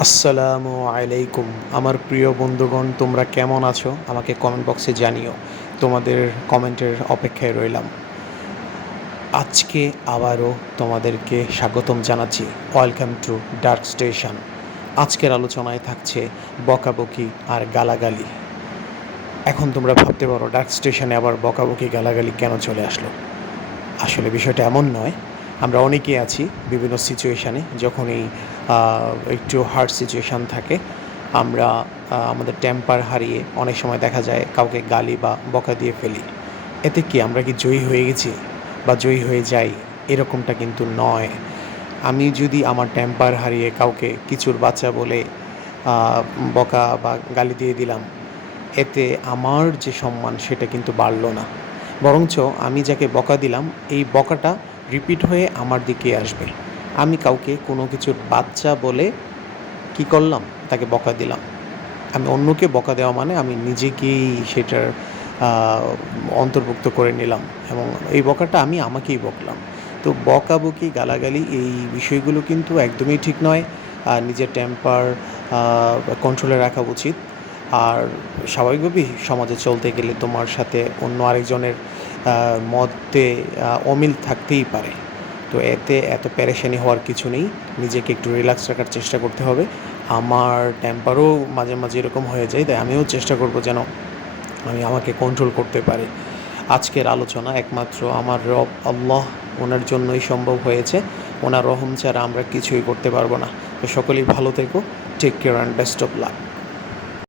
আসসালামু আলাইকুম। আমার প্রিয় বন্ধুগণ তোমরা কেমন আছো? আমাকে কমেন্ট বক্সে জানিও। তোমাদের কমেন্টের অপেক্ষায় রইলাম। আজকে আবারও তোমাদেরকে স্বাগতম জানাচ্ছি। ওয়েলকাম টু ডার্ক স্টেশন আজকের আলোচনায় থাকছে বকাবকি আর গালাগালি। এখন তোমরা ভাবতে পারো ডার্ক স্টেশনে আবার বকাবকি গালাগালি কেন চলে আসলো? আসলে বিষয়টা এমন নয়। আমরা অনেকেই আছি বিভিন্ন সিচুয়েশানে যখনই আহ, একটু হার্ড সিচুয়েশান থাকে, আমরা আমাদের টেম্পার হারিয়ে অনেক সময় দেখা যায় কাউকে গালি বা বকা দিয়ে ফেলি। এতে কি আমরা কি জয়ী হয়ে গেছি বা জয়ী হয়ে যাই? এরকমটা কিন্তু নয়। আমি যদি আমার টেম্পার হারিয়ে কাউকে কিছুর বাচ্চা বলে বকা বা গালি দিয়ে দিলাম, এতে আমার যে সম্মান সেটা কিন্তু বাড়লো না। বরঞ্চ আমি যাকে বকা দিলাম, এই বকাটা রিপিট হয়ে আমার দিকে আসবে। আমি কাউকে কোনো কিছুর বাচ্চা বলে কি করলাম? তাকে বকা দিলাম। আমি অন্যকে বকা দেওয়া মানে আমি নিজেকেই সেটার অন্তর্ভুক্ত করে নিলাম এবং এই বকাটা আমি আমাকেই বকলাম। তো বকাবকি, গালাগালি এই বিষয়গুলো কিন্তু একদমই ঠিক নয়। আর নিজের টেম্পার কন্ট্রোলে রাখা উচিত। আর স্বাভাবিকভাবেই সমাজে চলতে গেলে তোমার সাথে অন্য আরেকজনের মধ্যে অমিল থাকতেই পারে। তো এতে এত প্যারেশানি হওয়ার কিছু নেই। নিজেকে একটু রিল্যাক্স রাখার চেষ্টা করতে হবে। আমার টেম্পারও মাঝে মাঝে এরকম হয়ে যায়, তাই আমিও চেষ্টা করব যেন আমি আমাকে কন্ট্রোল করতে পারি। আজকের আলোচনা একমাত্র আমার রব, আল্লাহ ওনার জন্যই সম্ভব হয়েছে। ওনার রহম ছাড়া আমরা কিছুই করতে পারব না। তো সকলেই ভালো থেকো। Take care and best of luck